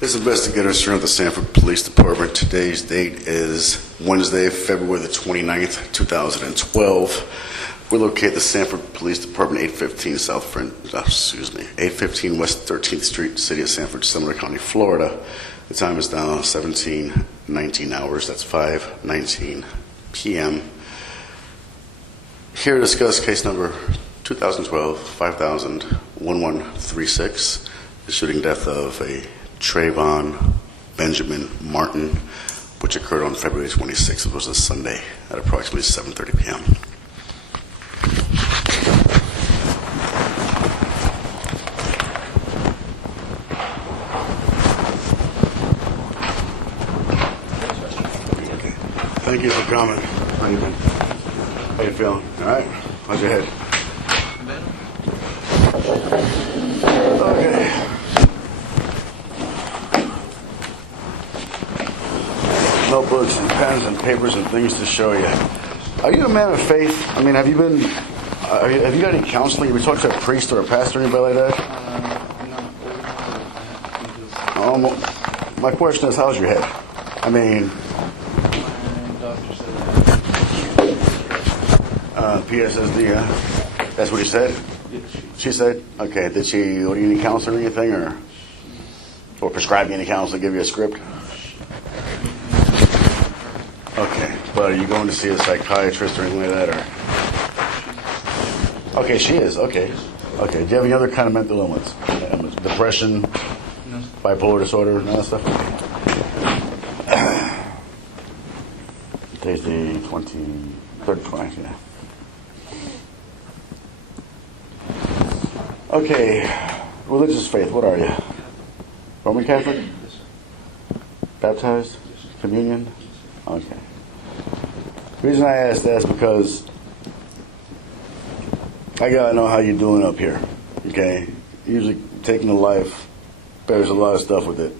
This investigator is from the Sanford Police Department. Today's date is Wednesday, February the 29th, 2012. We locate the Sanford Police Department, 815 West 13th Street, City of Sanford, Seminole County, Florida. The time is now 17:19 hours. That's 5:19 p.m. Here to discuss case number 2012-5000-1136, the shooting death of a Trayvon Benjamin Martin, which occurred on February 26th. It was a Sunday at approximately 7:30 p.m. Okay. Thank you for coming. How you been? How you feeling? All right? How's your head? Okay. Notebooks and pens and papers and things to show you. Are you a man of faith? I mean, have you got any counseling? Have you talked to a priest or a pastor or anybody like that? No. My question is, how's your head? I mean, PSSD, that's what he said? She said? Okay, did she order you any counseling or anything, or prescribe you any counseling, give you a script? Okay, but are you going to see a psychiatrist or anything like that, or? Okay, she is, okay. Okay, do you have any other kind of mental illness? Depression, bipolar disorder, and all that stuff? Today's the 23rd, 20th, yeah. Okay, religious faith, what are you? Roman Catholic? Baptized? Communion? Okay. The reason I ask that is because I gotta know how you're doing up here, okay? Usually taking a life, there's a lot of stuff with it,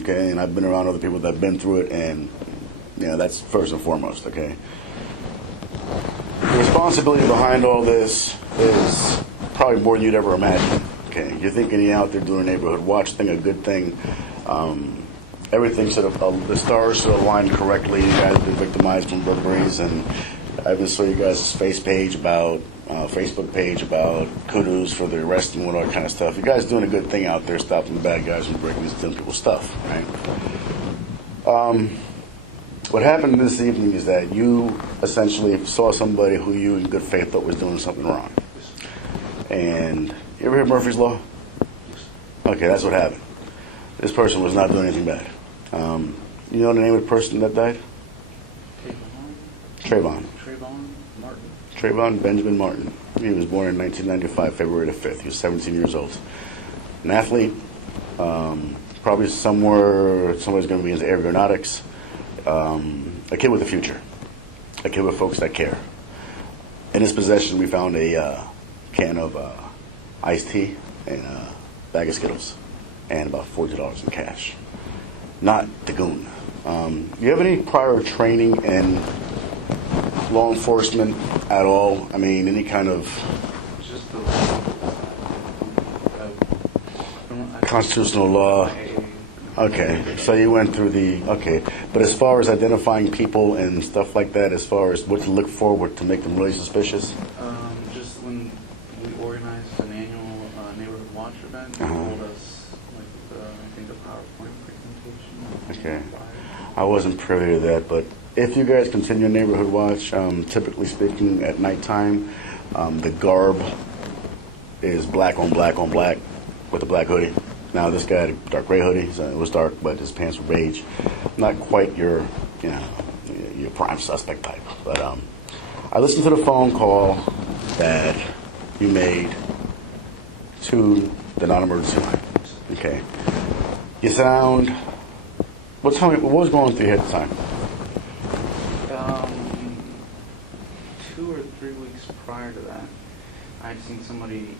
okay? And I've been around other people that have been through it, and, that's first and foremost, okay? The responsibility behind all this is probably more than you'd ever imagine. Okay, you're thinking you're out there doing a neighborhood watch thing, a good thing. Everything should have, the stars should have aligned correctly. You guys have been victimized from burglaries, and I even saw you guys' Facebook page about kudos for the arrest and all that kind of stuff. You guys doing a good thing out there, stopping the bad guys from breaking and stealing people's stuff, right? What happened this evening is that you essentially saw somebody who you in good faith thought was doing something wrong. And you ever heard Murphy's Law? Okay, that's what happened. This person was not doing anything bad. You know the name of the person that died? Trayvon Martin. Trayvon Benjamin Martin. He was born in 1995, February the 5th. He was 17 years old. An athlete, probably somebody's going to be into aeronautics. A kid with a future. A kid with folks that care. In his possession, we found a can of iced tea and a bag of Skittles and about $40 in cash. Not the goon. Do you have any prior training in law enforcement at all? I mean, any kind of constitutional law? Okay, so you went through but as far as identifying people and stuff like that, as far as what to look for, what to make them really suspicious? Just when we organized an annual neighborhood watch event, they told us, I think, a PowerPoint presentation. Okay. I wasn't privy to that, but if you guys continue neighborhood watch, typically speaking, at nighttime, the garb is black on black on black with a black hoodie. Now, this guy had a dark gray hoodie, so it was dark, but his pants were beige. Not quite your prime suspect type. But I listened to the phone call that you made to the non-emergency line. Okay. You sound. What was going through your head at the time? 2 or 3 weeks prior to that, I'd seen somebody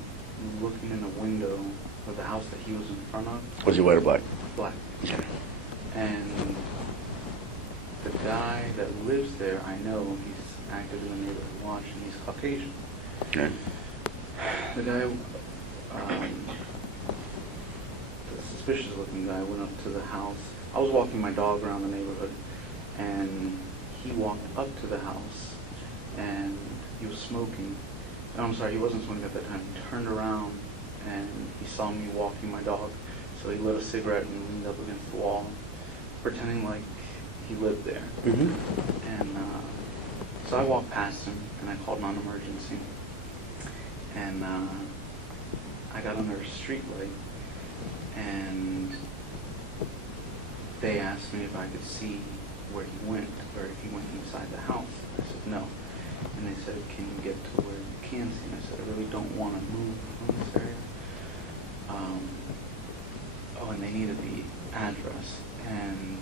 looking in a window of the house that he was in front of. Was he white or black? Black. Okay. And the guy that lives there, I know he's active in the neighborhood watch, and he's Caucasian. The guy, the suspicious looking guy went up to the house. I was walking my dog around the neighborhood, and he walked up to the house, and he was smoking. No, I'm sorry, he wasn't smoking at that time. He turned around, and he saw me walking my dog, so he lit a cigarette and leaned up against the wall, pretending like he lived there. Mm-hmm. And so I walked past him, and I called non-emergency. And I got under a street light, and they asked me if I could see where he went, or if he went inside the house. I said no. And they said, can you get to where you can see? And I said, I really don't want to move from this area. Oh, and they needed the address. And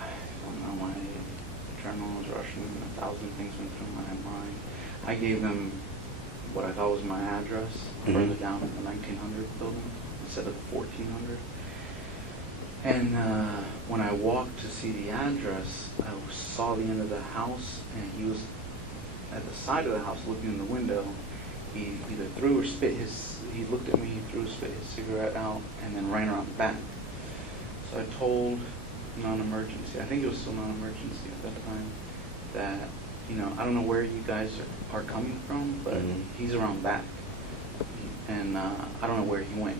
I don't know, my adrenaline was rushing, and 1,000 things went through my mind. I gave them what I thought was my address, further down in the 1900 building instead of the 1400. And when I walked to see the address, I saw the end of the house, and he was at the side of the house looking in the window. He either threw or spit he looked at me, he threw or spit his cigarette out, and then ran around the back. So I told non-emergency, I think it was still non-emergency at that time, that, I don't know where you guys are coming from, but he's around back. And I don't know where he went.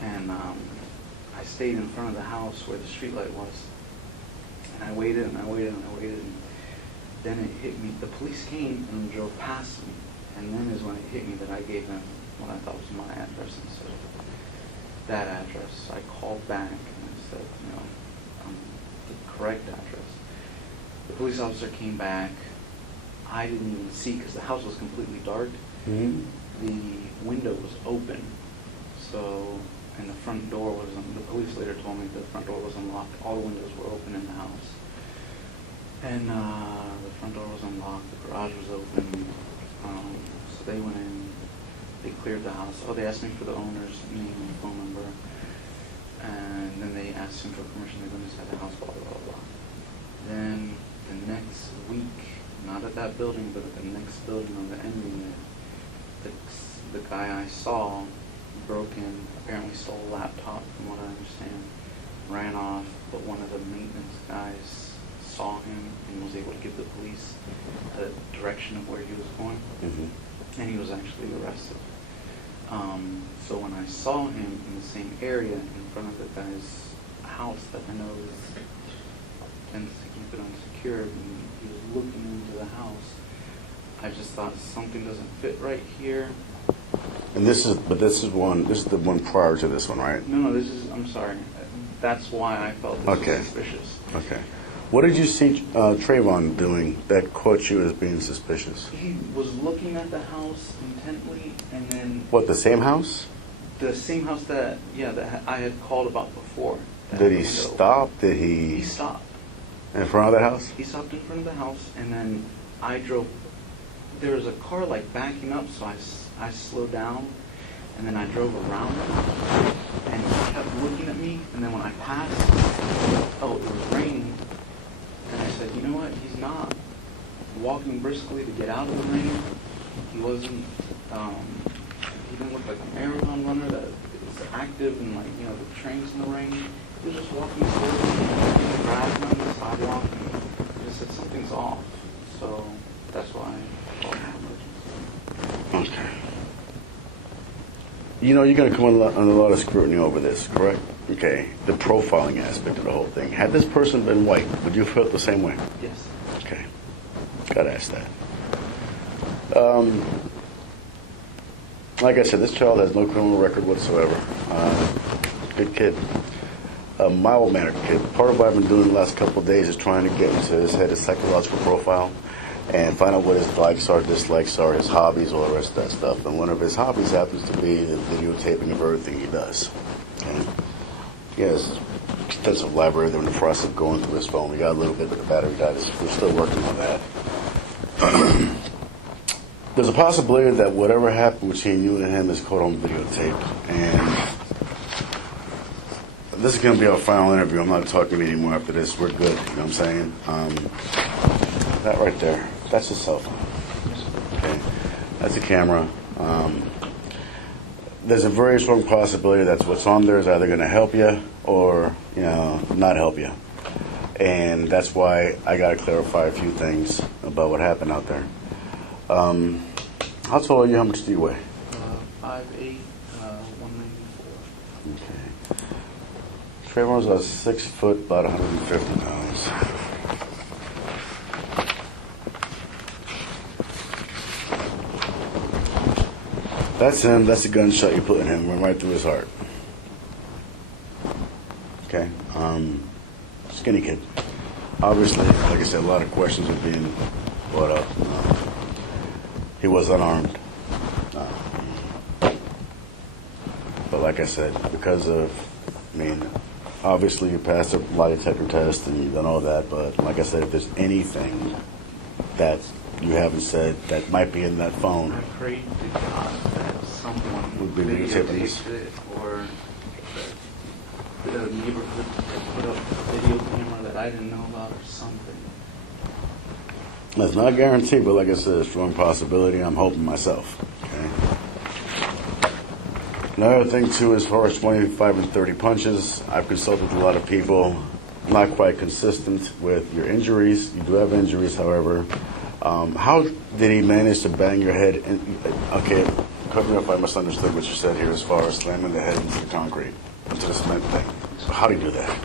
And I stayed in front of the house where the streetlight was. And I waited and I waited and I waited. And then it hit me. The police came and drove past me. And then is when it hit me that I gave them what I thought was my address instead of that address. I called back and I said, the correct address. The police officer came back. I didn't even see because the house was completely dark. Mm-hmm. The window was open. So, and the front door was, the police later told me the front door was unlocked. All the windows were open in the house. And the front door was unlocked, the garage was open. So they went in, they cleared the house. Oh, they asked me for the owner's name and phone number. And then they asked him for permission to go inside the house, blah, blah, blah, blah. Then the next week, not at that building, but at the next building on the end unit, the guy I saw broke in, apparently stole a laptop from what I understand, ran off, but one of the maintenance guys saw him and was able to give the police a direction of where he was going, and he was actually arrested. So when I saw him in the same area in front of the guy's house that I know tends to keep it unsecured, and he was looking into the house, I just thought something doesn't fit right here. And this is the one prior to this one, right? No, I'm sorry. That's why I felt this was suspicious. Okay. What did you see Trayvon doing that caught you as being suspicious? He was looking at the house intently, and then... What, the same house? The same house that I had called about before. Did he stop? He stopped. In front of the house? He stopped in front of the house, and then I drove... There was a car, backing up, so I slowed down, and then I drove around him, and he kept looking at me, and then when I passed, it was raining, and I said, you know what, he's not walking briskly to get out of the rain. He wasn't, he didn't look like a marathon runner that is active and the trains in the rain. He was just walking slowly in the grass on the sidewalk, and I just said something's off. So that's why I called an emergency. Okay. You're going to come under a lot of scrutiny over this, correct? Okay. The profiling aspect of the whole thing. Had this person been white, would you have felt the same way? Yes. Okay. Got to ask that. Like I said, this child has no criminal record whatsoever. Good kid. A mild-mannered kid. Part of what I've been doing the last couple of days is trying to get into his head, his psychological profile, and find out what his likes are, dislikes are, his hobbies, all the rest of that stuff. And one of his hobbies happens to be the videotaping of everything he does. Okay? He has extensive library. They're in the process of going through his phone. We got a little bit, but the battery died. We're still working on that. There's a possibility that whatever happened between you and him is caught on videotape. And this is going to be our final interview. I'm not talking anymore after this. We're good. You know what I'm saying? That right there. That's his cell phone. Okay. That's a camera. there's a very strong possibility that's what's on there is either going to help you or, you know, not help you. And that's why I got to clarify a few things about what happened out there. How tall are you? How much do you weigh? 5'8", 194. Okay. Trayvon's about 6 foot, about 150 pounds. That's him. That's the gunshot you put in him. Went right through his heart. Okay. Skinny kid. Obviously, like I said, a lot of questions are being brought up. He was unarmed. But like I said, because of, I mean, obviously you passed a lie detector test and you've done all that, but like I said, if there's anything that you haven't said that might be in that phone, I prayed to God that someone would be videotaped it, or that a neighborhood put up a video camera that I didn't know about or something. That's not guaranteed, but like I said, a strong possibility. I'm hoping myself. Okay. Another thing too, as far as 25 and 30 punches, I've consulted with a lot of people. Not quite consistent with your injuries. You do have injuries, however. How did he manage to bang your head? Okay, cut me if I misunderstood what you said here as far as slamming the head into the concrete, into the cement thing. So how did he do that?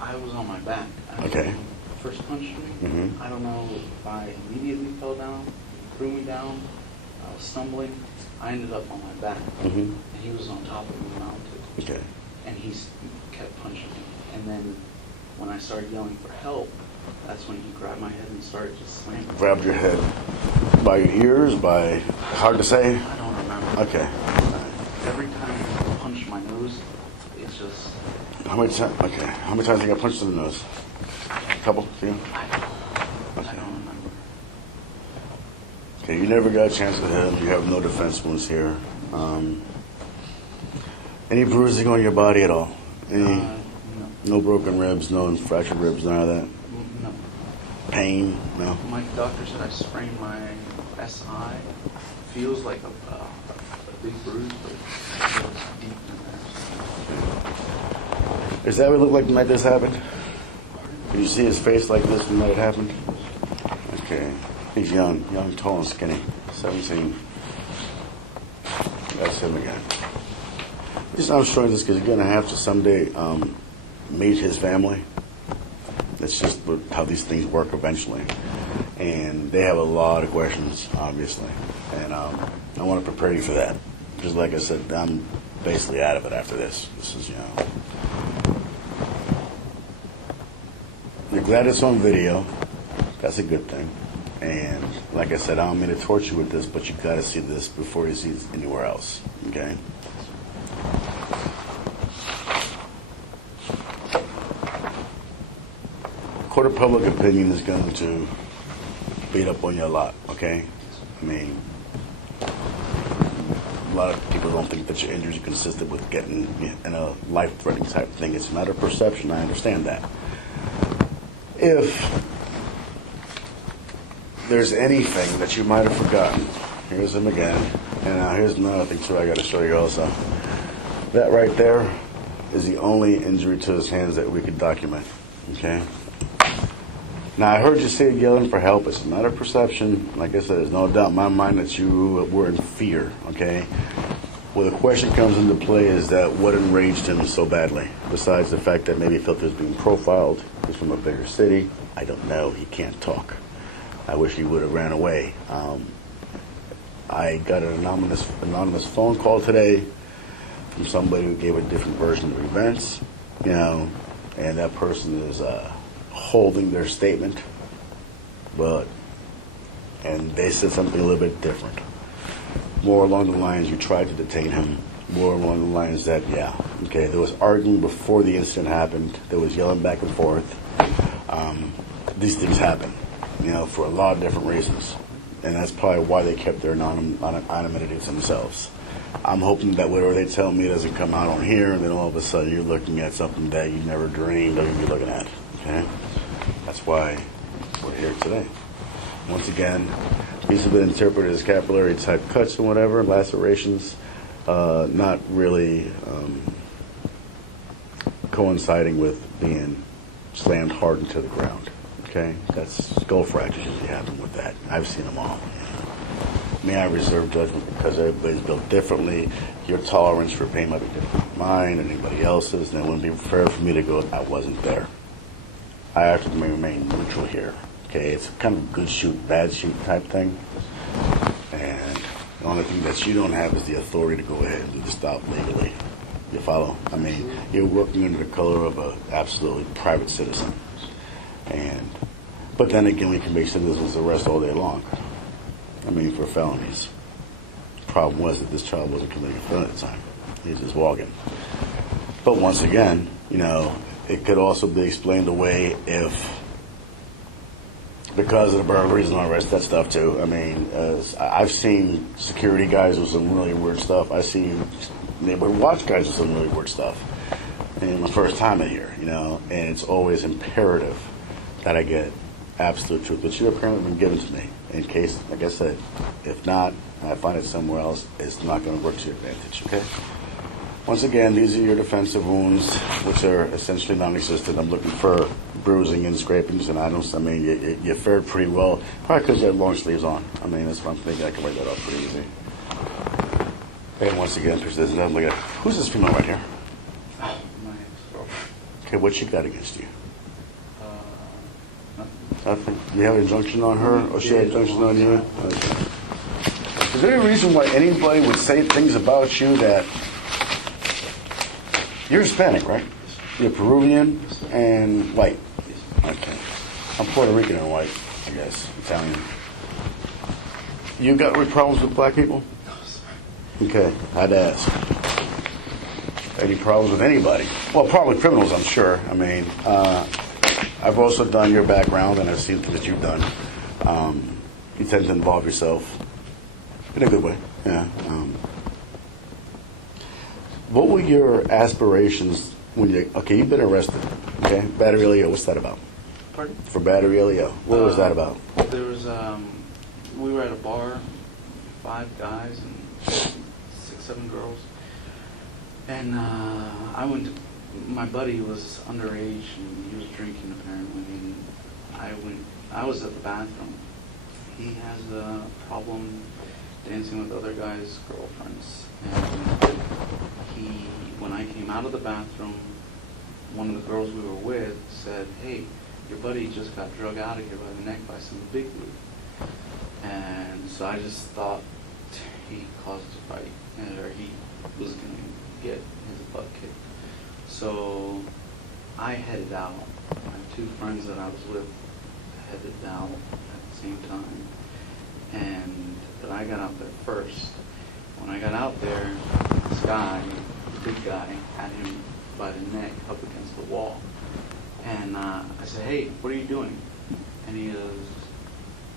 I was on my back. Okay. First punched me. Mm-hmm. I don't know if I immediately fell down, threw me down, I was stumbling. I ended up on my back, Mm-hmm. and he was on top of me mounted. Okay. And he kept punching me. And then when I started yelling for help, that's when he grabbed my head and started just slamming. Grabbed your head by your ears, by, hard to say? I don't remember. Okay. Every time he punched my nose, it's just... How many times? Okay. How many times you got punched in the nose? A couple? Few? I don't remember. Okay, you never got a chance with him. You have no defense wounds here. Any bruising on your body at all? Any? No. No broken ribs, no fractured ribs, none of that? No. Pain? No? My doctor said I sprained my SI. Feels like a big bruise, but it feels deep in there. Is that what it looked like the night this happened? Did you see his face like this the night it happened? Okay. He's young, tall, and skinny. 17. That's him again. I'm showing this because you're going to have to someday meet his family. That's just how these things work eventually. And they have a lot of questions, obviously. And I want to prepare you for that. Just like I said, I'm basically out of it after this. This is, you're glad it's on video. That's a good thing. And like I said, I don't mean to torture you with this, but you got to see this before you see it anywhere else. Okay? Court of public opinion is going to beat up on you a lot, okay? I mean, a lot of people don't think that your injuries are consistent with getting in a life-threatening type of thing. It's a matter of perception. I understand that. If there's anything that you might have forgotten, here's him again. And here's another thing, too, I got to show you also. That right there is the only injury to his hands that we could document, okay? Now, I heard you say yelling for help. It's a matter of perception. Like I said, there's no doubt in my mind that you were in fear, okay? Well, the question comes into play is that what enraged him so badly? Besides the fact that maybe he felt he was being profiled. He's from a bigger city. I don't know. He can't talk. I wish he would have ran away. I got an anonymous phone call today from somebody who gave a different version of events, and that person is holding their statement, and they said something a little bit different. More along the lines, you tried to detain him. More along the lines that, there was arguing before the incident happened. There was yelling back and forth. These things happen, for a lot of different reasons. And that's probably why they kept their anonymity to themselves. I'm hoping that whatever they tell me doesn't come out on here, and then all of a sudden you're looking at something that you never dreamed of you'd be looking at. Okay? That's why we're here today. Once again, these have been interpreted as capillary type cuts and whatever, lacerations. not really coinciding with being slammed hard into the ground. Okay, that's skull fractures usually happen with that. I've seen them all. May I reserve judgment because everybody's built differently. Your tolerance for pain might be different than mine and anybody else's, and it wouldn't be fair for me to go, I wasn't there. I have to remain neutral here. Okay, it's kind of good shoot, bad shoot type thing. And the only thing that you don't have is the authority to go ahead and do the stop legally. You follow? I mean, you're working under the color of an absolutely private citizen. But then again, we can make citizens arrest all day long. I mean, for felonies. The problem was that this child wasn't committing a felony at the time. He was just walking. But once again, it could also be explained away if, because of the burglaries and all the rest of that stuff too. I mean, I've seen security guys with some really weird stuff. I've seen neighborhood watch guys with some really weird stuff. And my first time in here, and it's always imperative that I get absolute truth, which you've apparently been given to me. In case, like I said, if not, I find it somewhere else, it's not going to work to your advantage, okay? Once again, these are your defensive wounds, which are essentially non-existent. I'm looking for bruising and scrapings, and you fared pretty well, probably because you had long sleeves on. I mean, that's what I'm thinking. I can write that up pretty easy. And once again, I'm looking at, who's this female right here? My ex-girlfriend. Okay, what she got against you? Nothing. You have an injunction on her, or she had an injunction on you? Okay. Is there any reason why anybody would say things about you that you're Hispanic, right? You're Peruvian and white. Okay. I'm Puerto Rican and white, I guess. Italian. You got any problems with black people? No, sir. Okay, I had to ask. Any problems with anybody? Well, probably criminals, I'm sure. I mean, I've also done your background, and I've seen things that you've done. You tend to involve yourself in a good way. Yeah. What were your aspirations when you've been arrested, okay? Battery LEO, what's that about? Pardon? For battery LEO, what was that about? There was, we were at a bar, 5 guys and 6, 7 girls. And my buddy was underage and he was drinking apparently. And I was at the bathroom. He has a problem dancing with other guys' girlfriends. And when I came out of the bathroom, one of the girls we were with said, "Hey, your buddy just got drug out of here by the neck by some big dude." And so I just thought he caused a fight, or he was going to get his butt kicked. So I headed out. My 2 friends that I was with headed out at the same time. But I got out there first. When I got out there, this guy, the big guy, had him by the neck up against the wall. And I said, "Hey, what are you doing?" And he goes,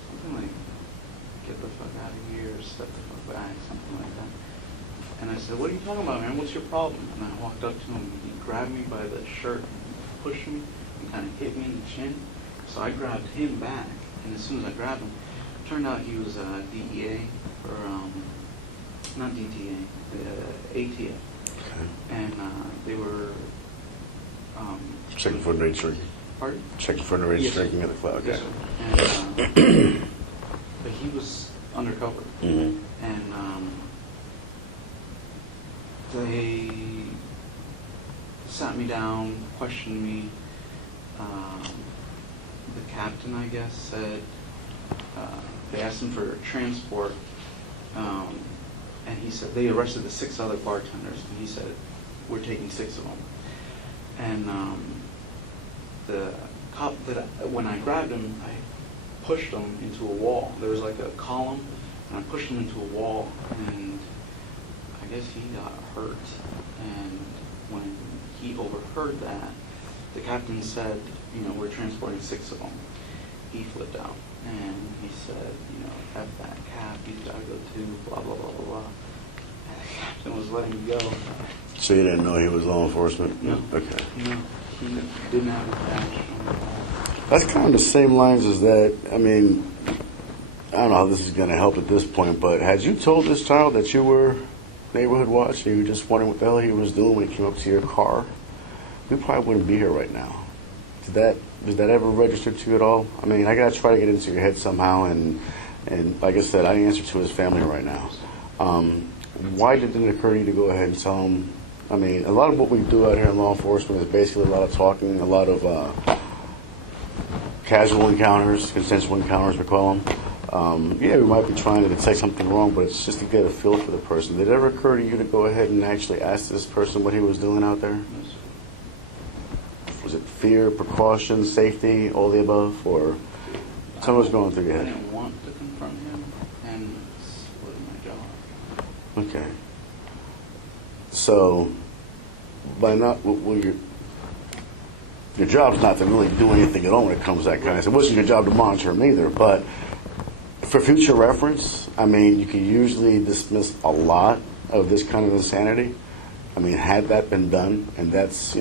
something like, "Get the fuck out of here," or "Step the fuck back," something like that. And I said, "What are you talking about, man? What's your problem?" And I walked up to him. He grabbed me by the shirt, pushed me, and kind of hit me in the chin. So I grabbed him back. And as soon as I grabbed him, it turned out he was DEA, or not DTA, ATF. Okay. And they were... Checking for underage drinking. Pardon? Checking for underage Yes, drinking at the club. Okay. Yes, and, but he was undercover. Mm-hmm. And they sat me down, questioned me. The captain, I guess, said, they asked him for transport, and he said, they arrested the 6 other bartenders, and he said, "We're taking 6 of them. And the cop, when I grabbed him, I pushed him into a wall. There was like a column, and I pushed him into a wall, and I guess he got hurt. And when he overheard that, the captain said, "We're transporting 6 of them." He flipped out, and he said, "F that cap, he's got to go too, blah, blah, blah, blah, blah." And the captain was letting me go. So you didn't know he was law enforcement? No. Okay. No, he didn't have a badge. That's kind of the same lines as that. I mean, I don't know how this is going to help at this point, but had you told this child that you were neighborhood watch and you were just wondering what the hell he was doing when he came up to your car, we probably wouldn't be here right now. Did that ever register to you at all? I mean, I gotta try to get into your head somehow, and like I said, I answer to his family right now. Why did it occur to you to go ahead and tell him? I mean, a lot of what we do out here in law enforcement is basically a lot of talking, a lot of casual encounters, consensual encounters, we call them. Yeah, we might be trying to detect something wrong, but it's just to get a feel for the person. Did it ever occur to you to go ahead and actually ask this person what he was doing out there? Yes. Was it fear, precaution, safety, all the above, or something was going through your I head? didn't want to confront him, and it's what my job. Okay. So, by not, well, your job's not to really do anything at all when it comes to that kind of stuff. It wasn't your job to monitor him either, but for future reference, I mean, you can usually dismiss a lot of this kind of insanity. I mean, had that been done, and that's,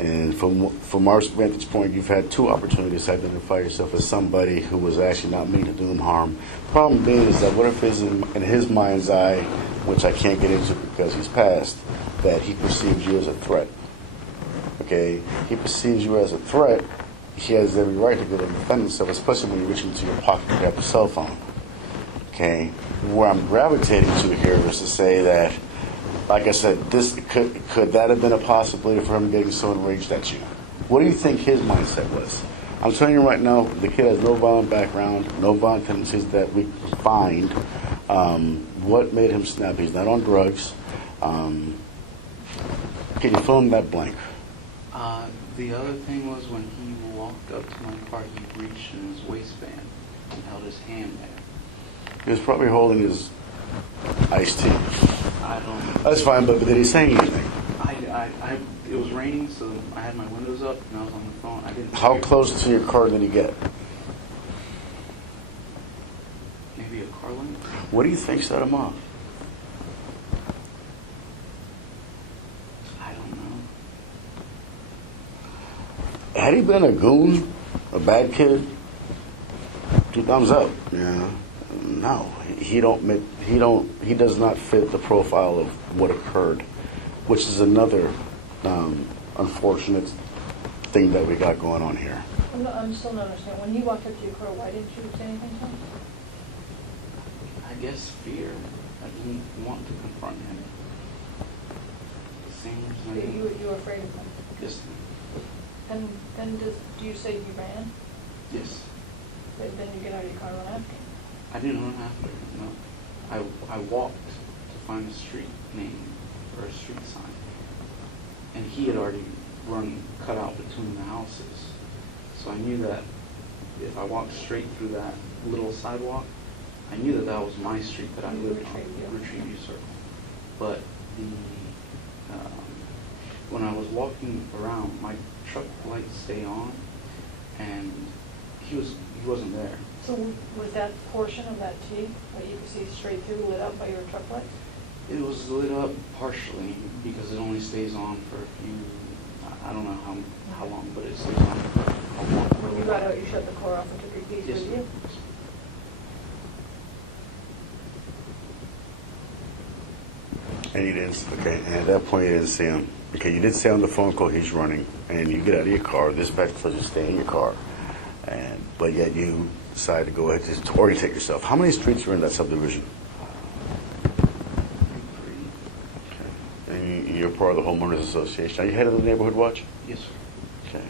and from our vantage point, you've had two opportunities to identify yourself as somebody who was actually not meaning to do him harm. The problem being is that what if in his mind's eye, which I can't get into because he's passed, that he perceives you as a threat. Okay? He perceives you as a threat. He has every right to go to defend himself, especially when you reach into your pocket and grab your cell phone. Okay? Where I'm gravitating to here is to say that, like I said, this could that have been a possibility for him getting so enraged at you? What do you think his mindset was? I'm telling you right now, the kid has no violent background, no violent tendencies that we find. What made him snap? He's not on drugs. Can you fill in that blank? The other thing was when he walked up to my car, he reached in his waistband and held his hand there. He was probably holding his iced tea. I don't. That's fine, but did he say anything? It was raining, so I had my windows up and I was on the phone. I didn't. How close to your car did he get? Maybe a car length. What do you think set him off? I don't know. Had he been a goon, a bad kid, 2 thumbs up. Yeah. No, he does not fit the profile of what occurred, which is another unfortunate thing that we got going on here. I'm still not understanding. When you walked up to your car, why didn't you say anything to him? I guess fear. I didn't want to confront him. Same reason. You were afraid of him. Yes. And then do you say you ran? Yes. But then you get out of your car and run after him? I didn't run after him, no. I walked to find a street name or a street sign. And he had already cut out between the houses. So I knew that if I walked straight through that little sidewalk, I knew that that was my street that I lived on, Retrieview Circle. But when I was walking around, my truck lights stay on, and he wasn't there. So was that portion of that T that you could see straight through lit up by your truck lights? It was lit up partially because it only stays on for a few, I don't know how long, but it stays on for a long time. When you got out, you shut the car off and took your keys Yes, with ma'am. you? And you didn't, okay, and at that point you didn't see him. Okay, you did say on the phone call he's running, and you get out of your car, dispatch tells you to stay in your car, but yet you decide to go ahead to orientate yourself. How many streets are in that subdivision? 3. And you're part of the homeowners association. Are you head of the neighborhood watch? Yes, sir. Okay.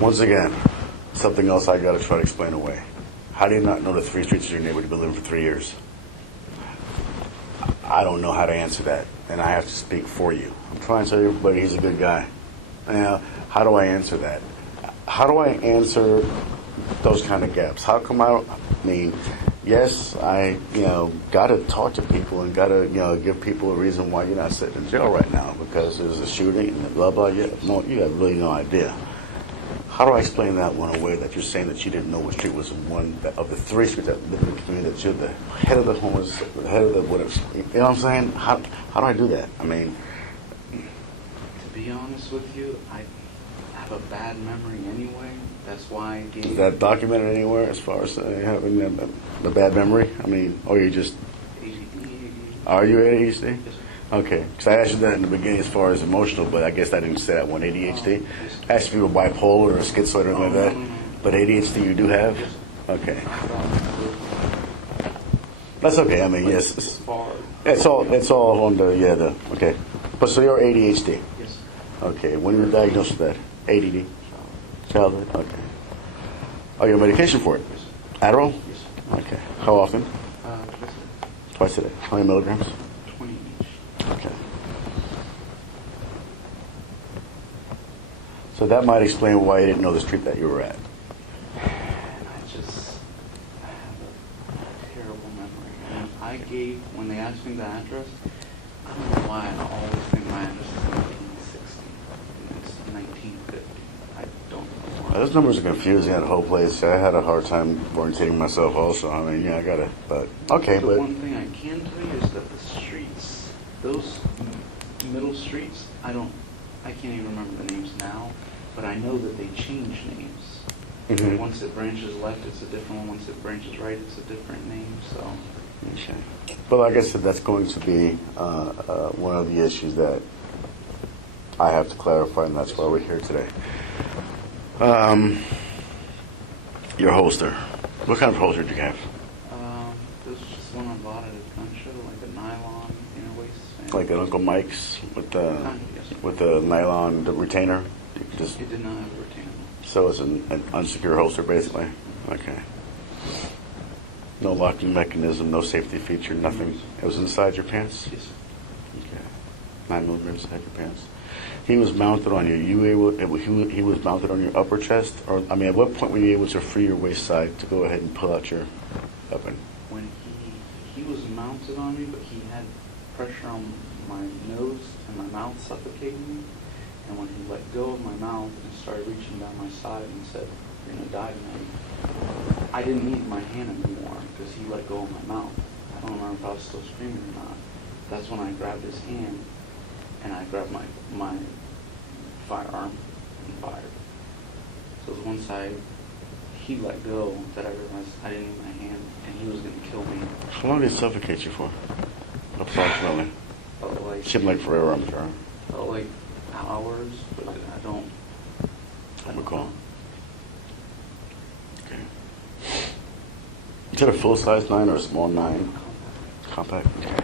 Once again, something else I got to try to explain away. How do you not know the 3 streets in your neighborhood you've been living for 3 years? I don't know how to answer that, and I have to speak for you. I'm trying to tell everybody he's a good guy. Now, how do I answer that? How do I answer those kind of gaps? How come I mean, yes, I, got to talk to people and got to, give people a reason why you're not sitting in jail right now because there's a shooting and blah, blah, yeah. No, you have really no idea. How do I explain that one away that you're saying that you didn't know what street was one of the 3 streets that live in the community, that you're the head of the homeless, the head of the whatever, you know what I'm saying? How do I do that? I mean, To be honest with you, I have a bad memory anyway. That's why I gave... is that documented anywhere as far as having the bad memory? I mean, or you just... ADD, Are you ADHD? Yes, sir. Okay, because I asked you that in the beginning as far as emotional, but I guess I didn't say that one. ADHD? Yes, I asked if you were bipolar or schizoid or anything like that. No. But ADHD you do have? Yes, sir. Okay. I thought That's okay. I mean, it yes. was far. It's all on the, okay. But so you're ADHD? Yes, sir. Okay. When were you diagnosed with that? ADD? Childhood? Okay. Oh, you're on medication for it? Yes, sir. Adderall? Yes, sir. Okay. How often? Yes, sir. Twice a day. How many milligrams? 20 each. Okay. So that might explain why you didn't know the street that you were at. I have a terrible memory. And when they asked me the address, I don't know why I always think my address is 1960. And it's 1950. I don't know why. Those numbers are confusing at the whole place. I had a hard time orientating myself also. I mean, yeah, I got it. But, okay, The but... one thing I can tell you is that the streets, those middle streets, I can't even remember the names now, but I know that they change names. Mhm. Once it branches left, it's a different one. Once it branches right, it's a different name. So, Okay. But like I said, that's going to be one of the issues that I have to clarify, and that's why we're here today. Your holster. What kind of holster do you have? this is just one I bought at a gun show, like a nylon inner waist. Like at Uncle Mike's with the Yes. with the nylon retainer? You can just, It did not have a retainer. so it's an unsecure holster, basically. Okay. No locking mechanism, no safety feature, nothing. It was inside your pants? Yes, sir. Okay. 9 millimeters inside your pants. He was mounted on you. He was mounted on your upper chest, or I mean, at what point were you able to free your waist side to go ahead and pull out your weapon? When he was mounted on me, but he had pressure on my nose and my mouth suffocating me. And when he let go of my mouth and started reaching down my side and said, "You're gonna die tonight," I didn't need my hand anymore because he let go of my mouth. I don't remember if I was still screaming or not. That's when I grabbed his hand and I grabbed my firearm and fired. So it was once he let go that I realized I didn't need my hand and he was going to kill me. How long did it suffocate you for? Approximately. Seemed like forever, I'm sure. Like hours, but I don't recall. Okay. Is it a full-size 9 or a small 9? Compact. Okay.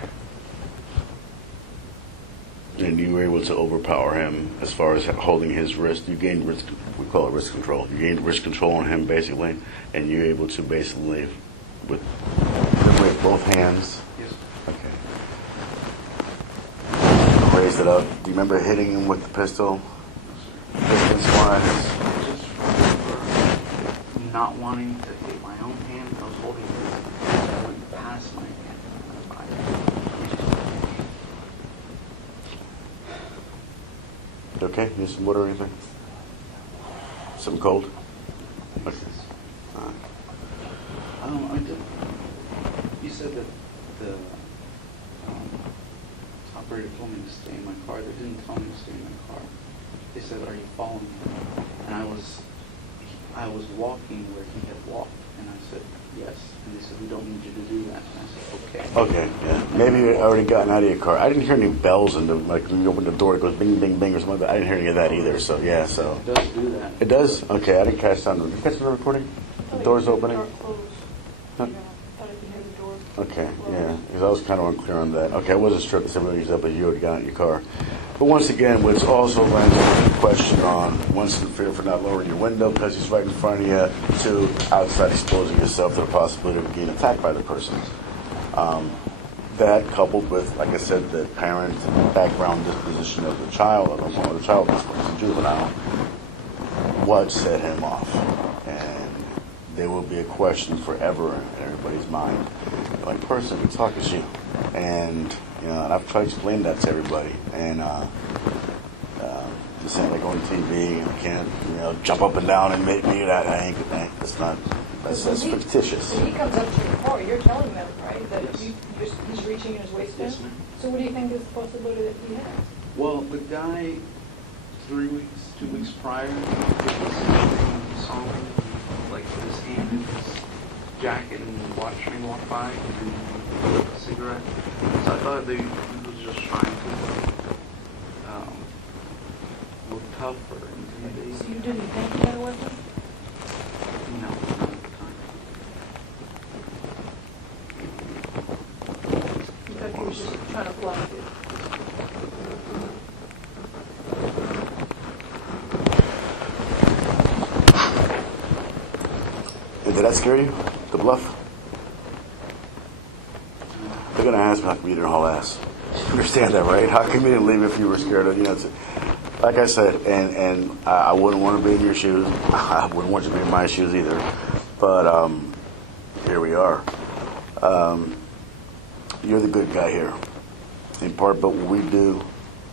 And you were able to overpower him as far as holding his wrist. You gained wrist, we call it wrist control. You gained wrist control on him, basically, and you were able to basically, with both hands. Yes. Okay. Raised it up. Do you remember hitting him with the pistol? Distance-wise? Just remember not wanting to hit my own hand. I was holding his. I went past my hand. Okay, need some water or anything? Something cold? Okay. All right. I did. You said that the operator told me to stay in my car. They didn't tell me to stay in my car. They said, "Are you following me?" And I was walking where he had walked, and I said, "Yes." And they said, "We don't need you to do that." And I said, "Okay." Okay, yeah. Maybe you had already gotten out of your car. I didn't hear any bells in the, like when you open the door, it goes bing, bing, bing or something like that. I didn't hear any of that either, so yeah, so. It does do that. It does? Okay, I didn't catch that. Did you catch the recording? The doors opening? Door closed. Huh? Yeah, thought I could hear the door. Okay, yeah, because I was kind of unclear on that. Okay, I wasn't sure if somebody was up, but you already got in your car. But once again, what's also lands on the question on, once in fear for not lowering your window because he's right in front of you, to outside exposing yourself to the possibility of being attacked by the person. That coupled with, like I said, the parent background disposition of the child, of the child was a juvenile, what set him off. And there will be a question forever in everybody's mind. Like, person, we talk as you. And, you know, and I've tried to explain that to everybody. And just saying, like on TV, I can't, you know, jump up and down and make me that. That's not, that's fictitious. When he comes up to your car, you're telling them, right, that Yes. he's reaching in his waistband? Yes, ma'am. So what do you think is the possibility that he has? Well, the guy 2 weeks prior, he saw me, like, with his hand in his jacket and watched me walk by, and then cigarette. So I thought he was just trying to look tough or intimidate. So you didn't think he had a weapon? No, not at the time. You thought he was just trying to bluff you? Did that scare you? The bluff? They're gonna ask me how come you didn't haul ass. You understand that, right? How come you didn't leave if you were scared of, like I said, and I wouldn't want to be in your shoes. I wouldn't want you to be in my shoes either. But here we are. You're the good guy here. In part, but what we do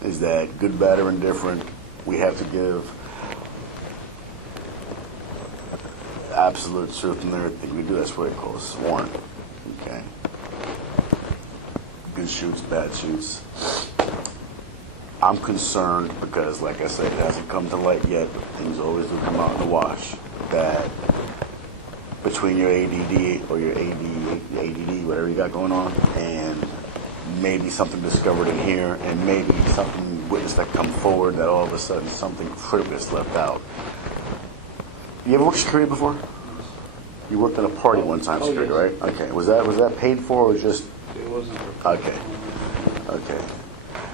is that good, bad, or indifferent, we have to give absolute truth in everything we do. That's what it calls sworn. Okay. Good shoots, bad shoots. I'm concerned because, like I said, it hasn't come to light yet, but things always do come out in the wash, that between your ADD or your ADD, whatever you got going on, and maybe something discovered in here, and maybe something witness that come forward, that all of a sudden something critical is left out. You ever worked security before? You worked in a party one time, Oh, security, yes. right? Okay. Was that paid for or just? It wasn't. Okay. Okay.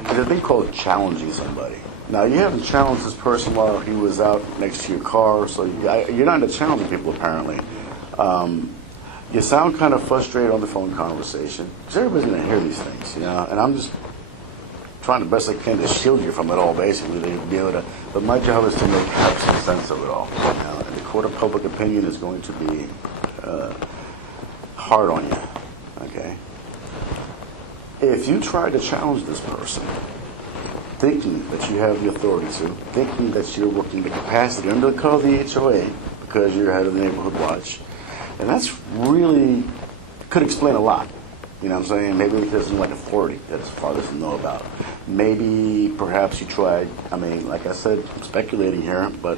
There's a thing called challenging somebody. Now, you haven't challenged this person while he was out next to your car, so you're not into challenging people, apparently. You sound kind of frustrated on the phone conversation, because everybody's going to hear these things, and I'm just trying the best I can to shield you from it all, basically, to be able to, but my job is to make absolute sense of it all. And the court of public opinion is going to be hard on you, okay? If you try to challenge this person, thinking that you have the authority to, thinking that you're working the capacity under the code of the HOA because you're head of the neighborhood watch, and that's really could explain a lot. You know what I'm saying? Maybe because there's like authority that his father doesn't know about. Maybe perhaps you tried, like I said, I'm speculating here, but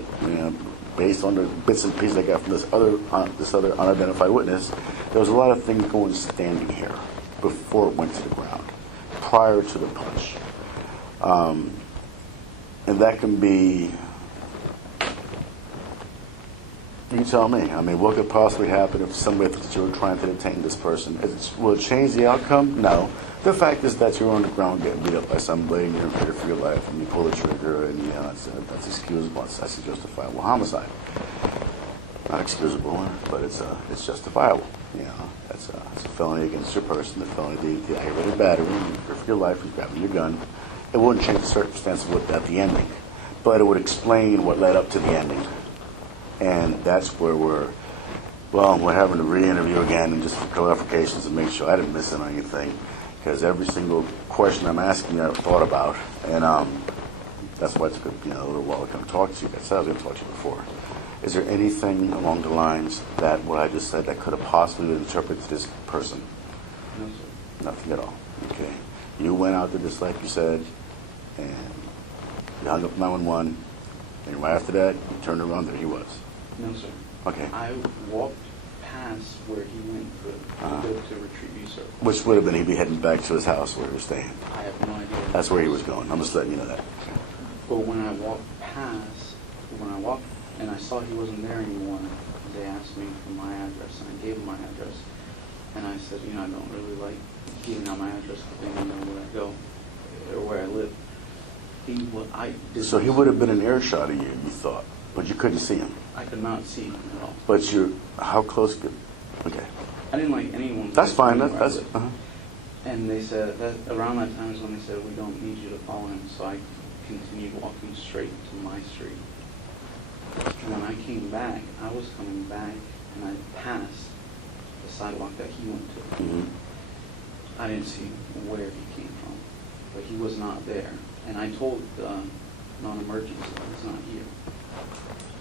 based on the bits and pieces I got from this other unidentified witness, there was a lot of things going standing here before it went to the ground, prior to the punch. And that can be, you tell me. What could possibly happen if somebody thinks you were trying to detain this person? Will it change the outcome? No. The fact is that you're on the ground getting beat up by somebody and you're in fear for your life and you pull the trigger and that's excusable. That's a justifiable homicide. Not excusable, but it's justifiable. That's a felony against your person, the felony, the aggravated battery, and fear for your life, and grabbing your gun. It wouldn't change the circumstances at the ending, but it would explain what led up to the ending. And that's where we're having to re-interview again and just for clarifications and make sure I didn't miss it on anything, because every single question I'm asking I've thought about, and that's why it took a little while to come talk to you. I said I was going to talk to you before. Is there anything along the lines that what I just said that could have possibly been interpreted to this person? No, sir. Nothing at all. Okay. You went out there just like you said, and you hung up 911, and right after that, you turned around, there he was. No, sir. Okay. I walked past where he went to go to Retrieve Circle. Which would have been he'd be heading back to his house where he was staying. I have no idea. That's where he was going. I'm just letting you know that. But when I walked and I saw he wasn't there anymore, they asked me for my address, and I gave them my address. And I said, I don't really like giving out my address because they don't know where I go or where I live. So he would have been in earshot of you, you thought, but you couldn't see him. I could not see him at all. But how close could? Okay. I didn't like anyone. That's fine. where I That's. lived. And they said that around that time is when they said we don't need you to follow him. So I continued walking straight to my street. And when I came back, I was coming back, and I passed the sidewalk that he went to. Mm-hmm. I didn't see where he came from, but he was not there. And I told non-emergency, he's not here.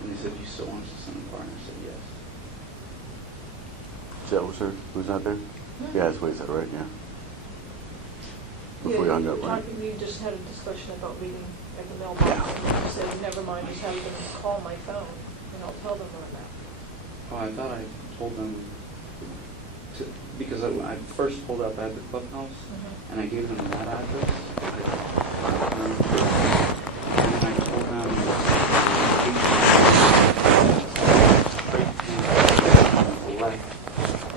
And they said, you still want us to send a car? And I said, yes. Is that what, who's not there? Yeah, that's what he said, right? Yeah. Before you hung up, right? We just had a discussion about leaving at the mailbox. Yeah. And you said, never mind, just have them call my phone, and I'll tell them where I'm at. Oh, I thought I told them because I first pulled up at the clubhouse, and I gave them that address. And I told them straight to the left.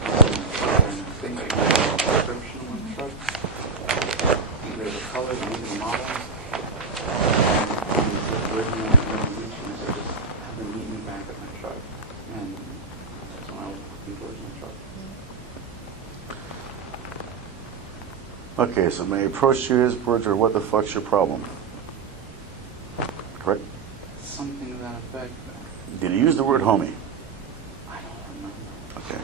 And I think I got a description on the truck. Either the color, either the model. And it said original reach, and I said, just have them meet me back at my truck. And that's when I was walking towards my truck. Okay, so may I approach you his words, or what the fuck's your problem? Correct? Something to that effect. Did he use the word homie? I don't remember. Okay.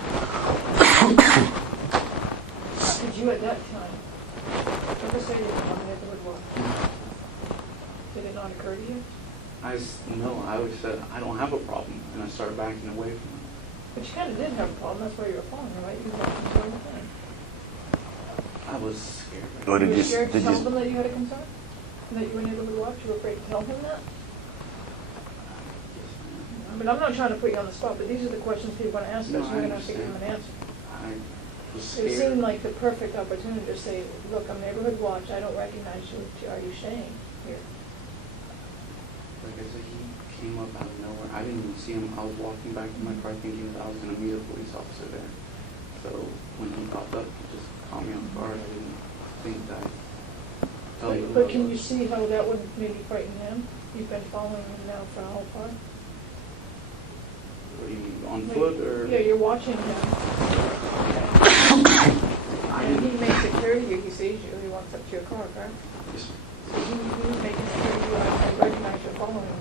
Did you at that time ever say that you wanted the word what? Did it not occur to you? No, I always said, I don't have a problem, and I started backing away from it. But you kind of did have a problem, that's why you were following her, right? You were walking toward the thing. I was scared. Or did You you, were scared to did tell you, them that you had a concern? That you were unable to watch? You were afraid to tell him that? Yes, But I'm not trying to put you on the spot, but these are the questions people want to ask us, No, so I we're going to have to give them an understand. answer. ma'am. I was It scared. seemed like the perfect opportunity to say, look, I'm neighborhood watch, I don't recognize you, are you staying here? Like I said, he came up out of nowhere. I didn't even see him. I was walking back to my car thinking that I was going to meet a police officer there. So when he popped up, he just caught me off guard. I didn't think that I'd tell you. But can you see how that would maybe frighten him? You've been following him now for how far? Were you on foot or? Yeah, you're watching him. I And he didn't. makes it clear to you, he sees you, he walks up to your car, correct? Yes, ma'am. So he's making it clear to you, I recognize you're following me.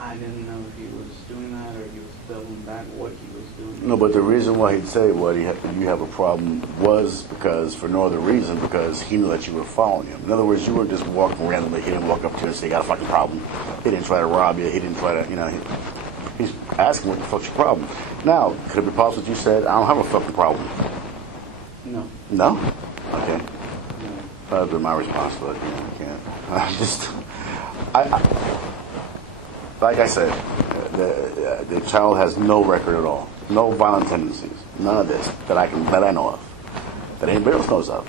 I didn't know if he was doing that or he was doubling back what he was doing. no, but the reason why he'd say what you have a problem was because, for no other reason, because he knew that you were following him. In other words, you weren't just walking randomly. He didn't walk up to you and say, you got a fucking problem. He didn't try to rob you. He didn't try to, he's asking what the fuck's your problem. Now, could it be possible that you said, I don't have a fucking problem? No. No? Okay. No. That would be my responsibility. I can't. Like I said, the child has no record at all, no violent tendencies, none of this that I know of, that anybody else knows of.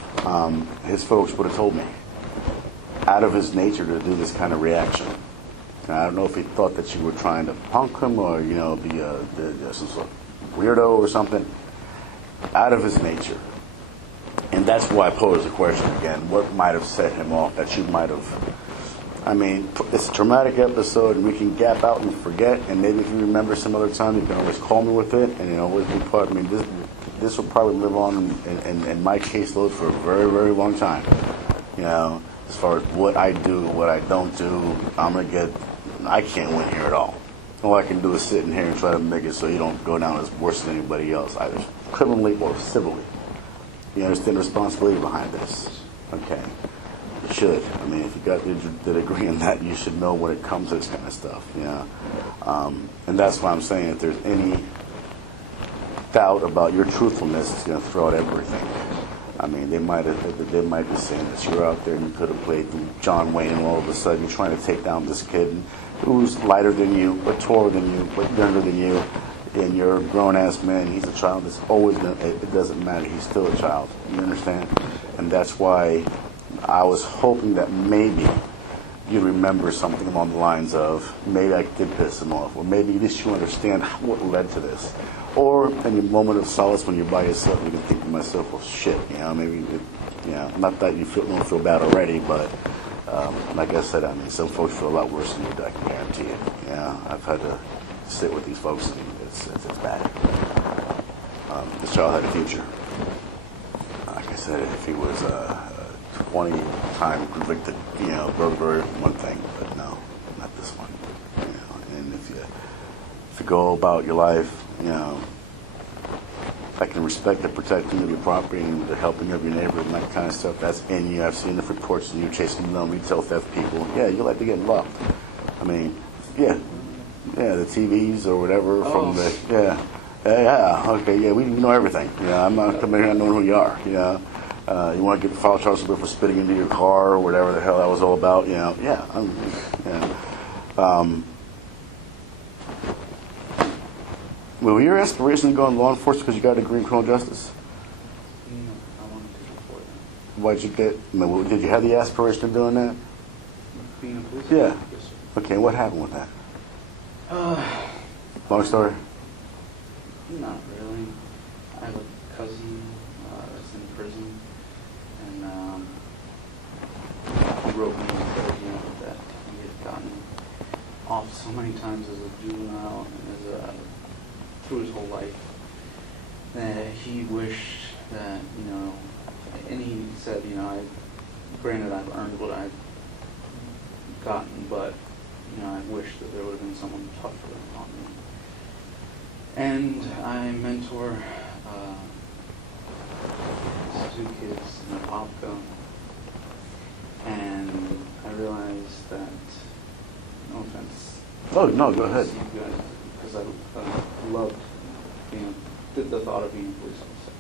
His folks would have told me, out of his nature to do this kind of reaction. And I don't know if he thought that you were trying to punk him or be some sort of weirdo or something. Out of his nature. And that's why I posed the question again. What might have set him off that you might have... I mean, it's a traumatic episode, and we can gap out and forget, and maybe if you remember some other time, you can always call me with it, and always be part... I mean, this will probably live on in my caseload for a very, very long time. As far as what I do, what I don't do, I can't win here at all. All I can do is sit in here and try to make it so you don't go down as worse than anybody else, either criminally or civilly. You understand the responsibility behind this? Okay. You should. I mean, if you got the degree in that, you should know when it comes to this kind of stuff. And that's why I'm saying if there's any doubt about your truthfulness, it's going to throw out everything. I mean, they might be saying that you're out there and you could have played John Wayne, and all of a sudden you're trying to take down this kid who's lighter than you, but taller than you, but younger than you, and you're a grown-ass man. He's a child. It's always going to, it doesn't matter. He's still a child. You understand? And that's why I was hoping that maybe you remember something along the lines of, maybe I did piss him off, or maybe at least you understand what led to this. Or in your moment of solace when you're by yourself, you can think to myself, well, shit, maybe, not that you don't feel bad already, but like I said, I mean, some folks feel a lot worse than you do, I can guarantee it. I've had to sit with these folks, and it's bad. This child had a future. Like I said, if he was 20-time convicted, burglary, one thing, but no, not this one. And if you go about your life, I can respect the protecting of your property and the helping of your neighbor and that kind of stuff. That's in you. I've seen the reports of you chasing down retail theft people. Yeah, you like to get involved. I mean, the TVs or whatever from the okay, we know everything. I'm not coming here not knowing who you are. You want to get file charges for spitting into your car or whatever the hell that was all about. Were your aspirations to go in law enforcement because you got a degree in criminal justice? No, I wanted to report them. Why'd you get? I mean, did you have the aspiration of doing that? Being a police Yeah. officer? Yes, sir. Okay, what happened with that? Long story. Not really. I have a cousin that's in prison, and he wrote me and said, that he had gotten off so many times as a juvenile and as through his whole life that he wished that, and he said, granted I've earned what I've gotten, but, I wish that there would have been someone tougher on me. And I mentor these two kids in Apopka, and I realized that, no offense. Oh no, go ahead. You guys, because I loved the thought of being a police officer.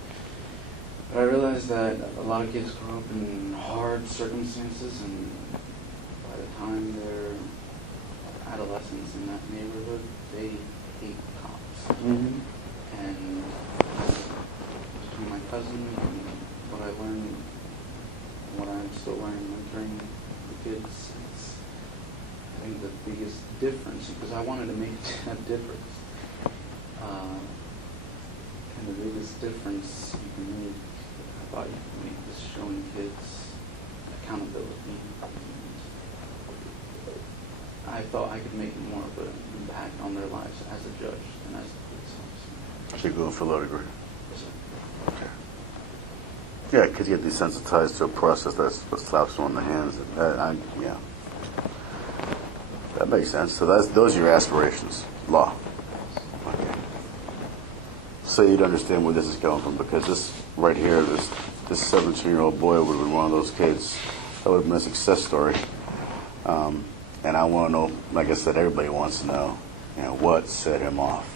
But I realized that a lot of kids grow up in hard circumstances, and by the time they're adolescents in that neighborhood, they hate cops. Mm-hmm. And between my cousin and what I learned, what I'm still learning, mentoring the kids, it's, I think, the biggest difference, because I wanted to make a difference. And the biggest difference you can make, I thought you could make, is showing kids accountability. I thought I could make more of an impact on their lives as a judge than as a police officer. So you're going for law degree? Yes, sir. Okay. Yeah, because you get desensitized to a process that slaps you on the hands. Yeah. That makes sense. So those are your aspirations. Law. Okay. So you'd understand where this is coming from, because this right here, this 17-year-old boy would have been one of those kids that would have been a success story. And I want to know, like I said, everybody wants to know, what set him off.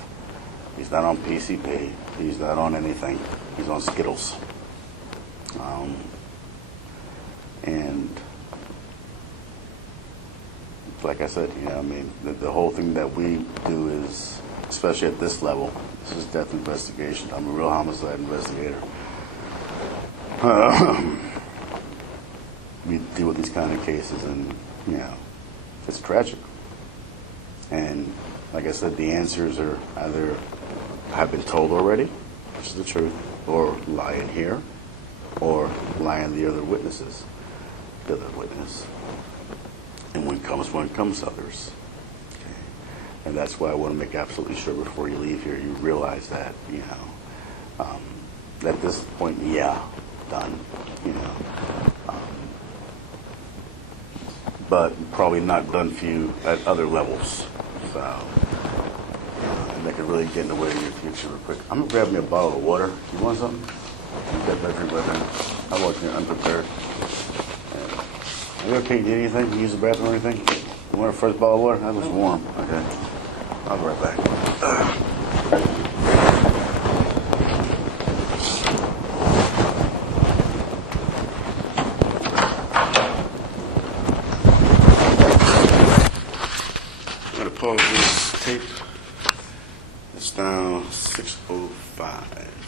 He's not on PCP. He's not on anything. He's on Skittles. And like I said, the whole thing that we do is, especially at this level, this is death investigation. I'm a real homicide investigator. We deal with these kind of cases, and it's tragic. And like I said, the answers are either have been told already, which is the truth, or lie in here, or lie in the other witnesses, the other witness. And when comes others. Okay. And that's why I want to make absolutely sure before you leave here, you realize that, at this point, done, but probably not done for you at other levels. So, and that could really get in the way of your future real quick. I'm going to grab me a bottle of water. You want something? You got that drink right there. I walked in unprepared. Are you okay? You need anything? You use the bathroom or anything? You want a first bottle of water? That was warm. Okay. I'll be right back. I'm going to pause this tape. It's now 6:05.